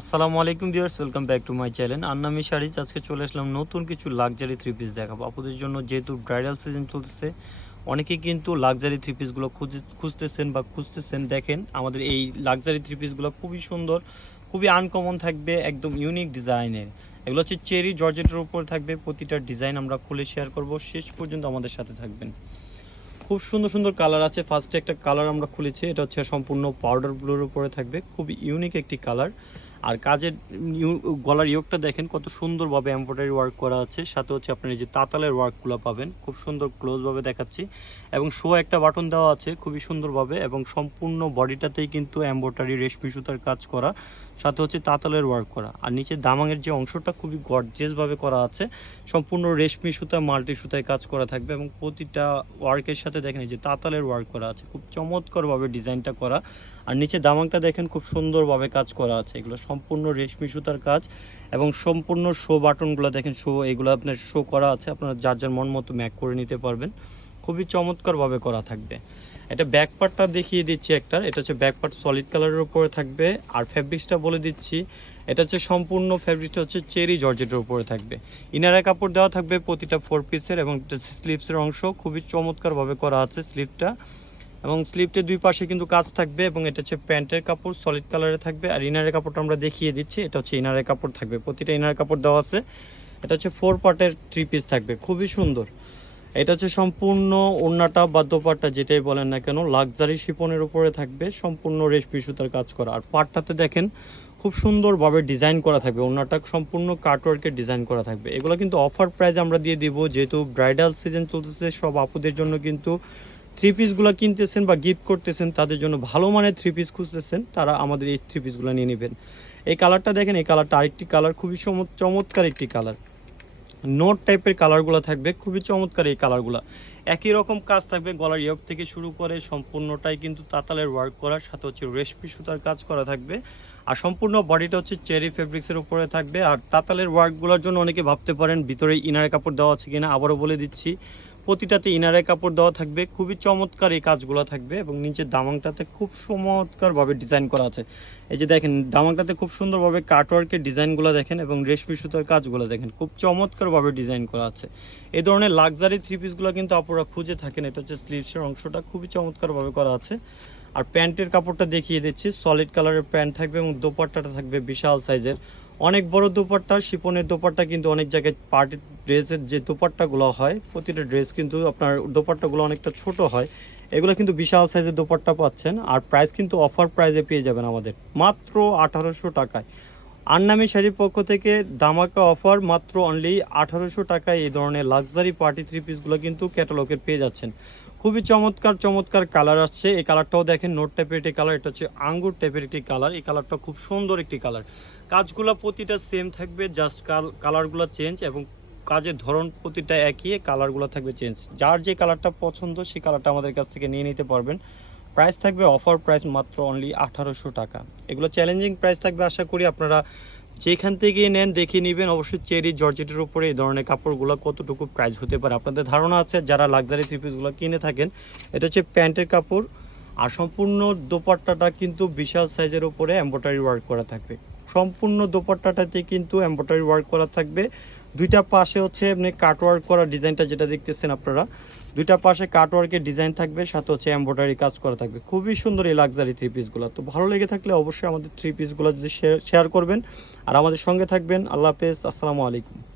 আসসালামু আলাইকুম viewers, welcome back to my channel. Annami saris আজকে চলে আসলাম নতুন কিছু লাক্সারি থ্রি পিস দেখাবো। আপনাদের জন্য যেহেতু ব্রাইডাল সিজন চলতেছে অনেকে কিন্তু লাক্সারি থ্রি পিসগুলো খুঁজতেছেন বা খুঁজতেছেন। দেখেন, আমাদের এই লাক্সারি থ্রি পিসগুলো খুবই সুন্দর, খুবই আনকমন থাকবে, একদম ইউনিক ডিজাইনের এগুলো হচ্ছে চেরি জর্জেটের উপর থাকবে, প্রতিটা ডিজাইন আমরা খুলে শেয়ার করব। শেষ পর্যন্ত আমাদের সাথে থাকবেন। খুব সুন্দর সুন্দর কালার আছে। ফার্স্টে একটা কালার আমরা খুলেছি, এটা হচ্ছে সম্পূর্ণ পাউডার ব্লুর উপরে থাকবে। খুবই ইউনিক একটি কালার আর কাজের গলার ইয়োগটা দেখেন কত সুন্দরভাবে এমব্রয়ডারি ওয়ার্ক করা আছে। সাথে হচ্ছে আপনার এই যে তাতালের ওয়ার্কগুলো পাবেন। খুব সুন্দর ক্লোজভাবে দেখাচ্ছি। এবং শো একটা বাটন দেওয়া আছে খুবই সুন্দরভাবে এবং সম্পূর্ণ বডিটাতেই কিন্তু এমব্রয়ডারি রেশমি সুতার কাজ করা। সাথে হচ্ছে তাতালের ওয়ার্ক করা। আর নিচে দামাঙের যে অংশটা খুবই গর্জেসভাবে করা আছে, সম্পূর্ণ রেশমি সুতা, মাল্টি সুতায় কাজ করা থাকবে এবং প্রতিটা ওয়ার্কের সাথে দেখেন যে তাতালের ওয়ার্ক করা আছে, খুব চমৎকারভাবে ডিজাইনটা করা। আর নিচে দামাংটা দেখেন খুব সুন্দরভাবে কাজ করা আছে, এগুলো সম্পূর্ণ রেশমি সুতার কাজ এবং সম্পূর্ণ শো বাটনগুলো দেখেন শো এগুলো আপনার শো করা আছে, আপনারা যার যার মন মতো ম্যাক করে নিতে পারবেন। খুবই চমৎকারভাবে করা থাকবে। এটা ব্যাক পার্টটা দেখিয়ে দিচ্ছি একটা। এটা হচ্ছে ব্যাক পার্ট সলিড কালারের উপরে থাকবে। আর ফ্যাব্রিক্সটা বলে দিচ্ছি, এটা হচ্ছে সম্পূর্ণ ফ্যাব্রিকটা হচ্ছে চেরি জর্জেটের উপরে থাকবে। ইনারে কাপড় দেওয়া থাকবে প্রতিটা ফোর পিসের এবং স্লিভসের অংশ। খুবই চমৎকারভাবে করা আছে স্লিভটা এবং স্লিভটের দুই পাশে কিন্তু কাজ থাকবে এবং এটা হচ্ছে প্যান্টের কাপড় সলিড কালারে থাকবে। আর ইনারের কাপড়টা আমরা দেখিয়ে দিচ্ছি, এটা হচ্ছে ইনারের কাপড় থাকবে। প্রতিটা ইনারের কাপড় দেওয়া আছে। এটা হচ্ছে ফোর পার্টের থ্রি পিস থাকবে। খুবই সুন্দর। এটা হচ্ছে সম্পূর্ণ ওড়নাটা বা যেটাই বলেন না কেন, লাক্সারি শিপনের উপরে থাকবে, সম্পূর্ণ রেশমি সুতার কাজ করা। আর পাটটাতে দেখেন, খুব সুন্দরভাবে ডিজাইন করা থাকবে, ওড়নাটা সম্পূর্ণ কাটওয়ার্কের ডিজাইন করা থাকবে। এগুলো কিন্তু অফার প্রাইস আমরা দিয়ে দিব, যেহেতু ব্রাইডাল সিজন চলতেছে, সব আপুদের জন্য কিন্তু থ্রি পিসগুলো কিনতেছেন বা গিফট করতেছেন, তাদের জন্য ভালো মানের থ্রি পিস খুঁজতেছেন, তারা আমাদের এই থ্রি পিসগুলো নিয়ে নেবেন। এই কালারটা দেখেন, এই কালারটা আরেকটি কালার খুবই চমৎকার একটি কালার নোট টাইপের কালারগুলো থাকবে। খুবই চমৎকার এই কালারগুলো। একই রকম কাজ থাকবে গলার ইয়ক থেকে শুরু করে সম্পূর্ণটাই কিন্তু তাতালের ওয়ার্ক করার, সাথে হচ্ছে রেশমি সুতার কাজ করা থাকবে। আর সম্পূর্ণ বডিটা হচ্ছে চেরি ফেব্রিক্সের উপরে থাকবে। আর তাতালের ওয়ার্কগুলোর জন্য অনেকে ভাবতে পারেন, ভিতরে ইনার কাপড় দেওয়া আছে কিনা, আবারও বলে দিচ্ছি। প্রতিটাতে ইনারে কাপড় দেওয়া থাকবে, খুবই চমৎকার এই কাজগুলো থাকবে এবং নিচের দামাংটাতে খুব চমৎকারভাবে ডিজাইন করা আছে। এই যে দেখেন, দামাংটাতে খুব সুন্দরভাবে কাটওয়ার্কের ডিজাইনগুলো দেখেন এবং রেশমি সুতার কাজগুলো দেখেন, খুব চমৎকারভাবে ডিজাইন করা আছে। এই ধরনের লাক্সারি থ্রি পিসগুলো কিন্তু আপনারা খুঁজে থাকেন, এটা হচ্ছে স্লিভসের অংশটা খুবই চমৎকারভাবে করা আছে। আর প্যান্টের কাপড়টা দেখিয়ে দিচ্ছি, সলিড কালারের প্যান্ট থাকবে এবং দোপাট্টাটা থাকবে বিশাল সাইজের। অনেক বড় দোপাট্টা, শিপনের দোপাট্টা কিন্তু অনেক জায়গায় পার্টি ড্রেসের যে দোপাট্টাগুলো হয়, প্রতিটা ড্রেস কিন্তু আপনার দোপাট্টাগুলো অনেকটা ছোট হয়। এগুলো কিন্তু বিশাল সাইজের দোপাট্টা পাচ্ছেন আর প্রাইস কিন্তু অফার প্রাইসে পেয়ে যাবেন আমাদের। মাত্র আঠারোশো টাকায়। আন্নামি শাড়ির পক্ষ থেকে দামাকা অফার মাত্র অনলি আঠারোশো টাকায় এই ধরনের লাক্সারি পার্টি থ্রি পিসগুলো কিন্তু ক্যাটালগের পেয়ে যাচ্ছেন। খুবই চমৎকার চমৎকার কালার আসছে। এই কালারটাও দেখেন নোট টাইপের একটি কালার এটা হচ্ছে আঙ্গুর টাইপের একটি কালার এই কালারটা খুব সুন্দর একটি কালার কাজগুলো প্রতিটা সেম থাকবে জাস্ট কালারগুলো চেঞ্জ এবং কাজের ধরন প্রতিটা একই কালারগুলো থাকবে চেঞ্জ যার যে কালারটা পছন্দ সেই কালারটা আমাদের কাছ থেকে নিয়ে নিতে পারবেন। প্রাইস থাকবে অফার প্রাইস মাত্র অনলি আঠারোশো টাকা। এগুলো চ্যালেঞ্জিং প্রাইস থাকবে, আশা করি আপনারা যেখান থেকে নেন দেখে নেবেন। অবশ্যই চেরি, জর্জেটের উপরে এই ধরনের কাপড়গুলো কতটুকু প্রাইস হতে পারে? আপনাদের ধারণা আছে, যারা লাক্সারি থ্রি পিসগুলো কিনে থাকেন, এটা হচ্ছে প্যান্টের কাপড়। আর সম্পূর্ণ দোপাট্টাটা কিন্তু বিশাল সাইজের উপরে এম্ব্রয়ডারি ওয়ার্ক করা থাকবে। সম্পূর্ণ দোপাট্টাটাতে কিন্তু এম্ব্রয়ডারি ওয়ার্ক করা থাকবে। দুইটা পাশে হচ্ছে আপনি কাট ওয়ার্ক করা ডিজাইনটা যেটা দেখতেছেন আপনারা। দুইটা পাশে কাট ওয়ার্কের ডিজাইন থাকবে, সাথে হচ্ছে এম্ব্রয়ডারি কাজ করা থাকবে। খুবই সুন্দর এই লাক্সারি থ্রি পিসগুলো তো ভালো লেগে থাকলে অবশ্যই আমাদের থ্রি পিসগুলো যদি শেয়ার করবেন। আর আমাদের সঙ্গে থাকবেন। আল্লাহ হাফেজ। আসসালামু আলাইকুম।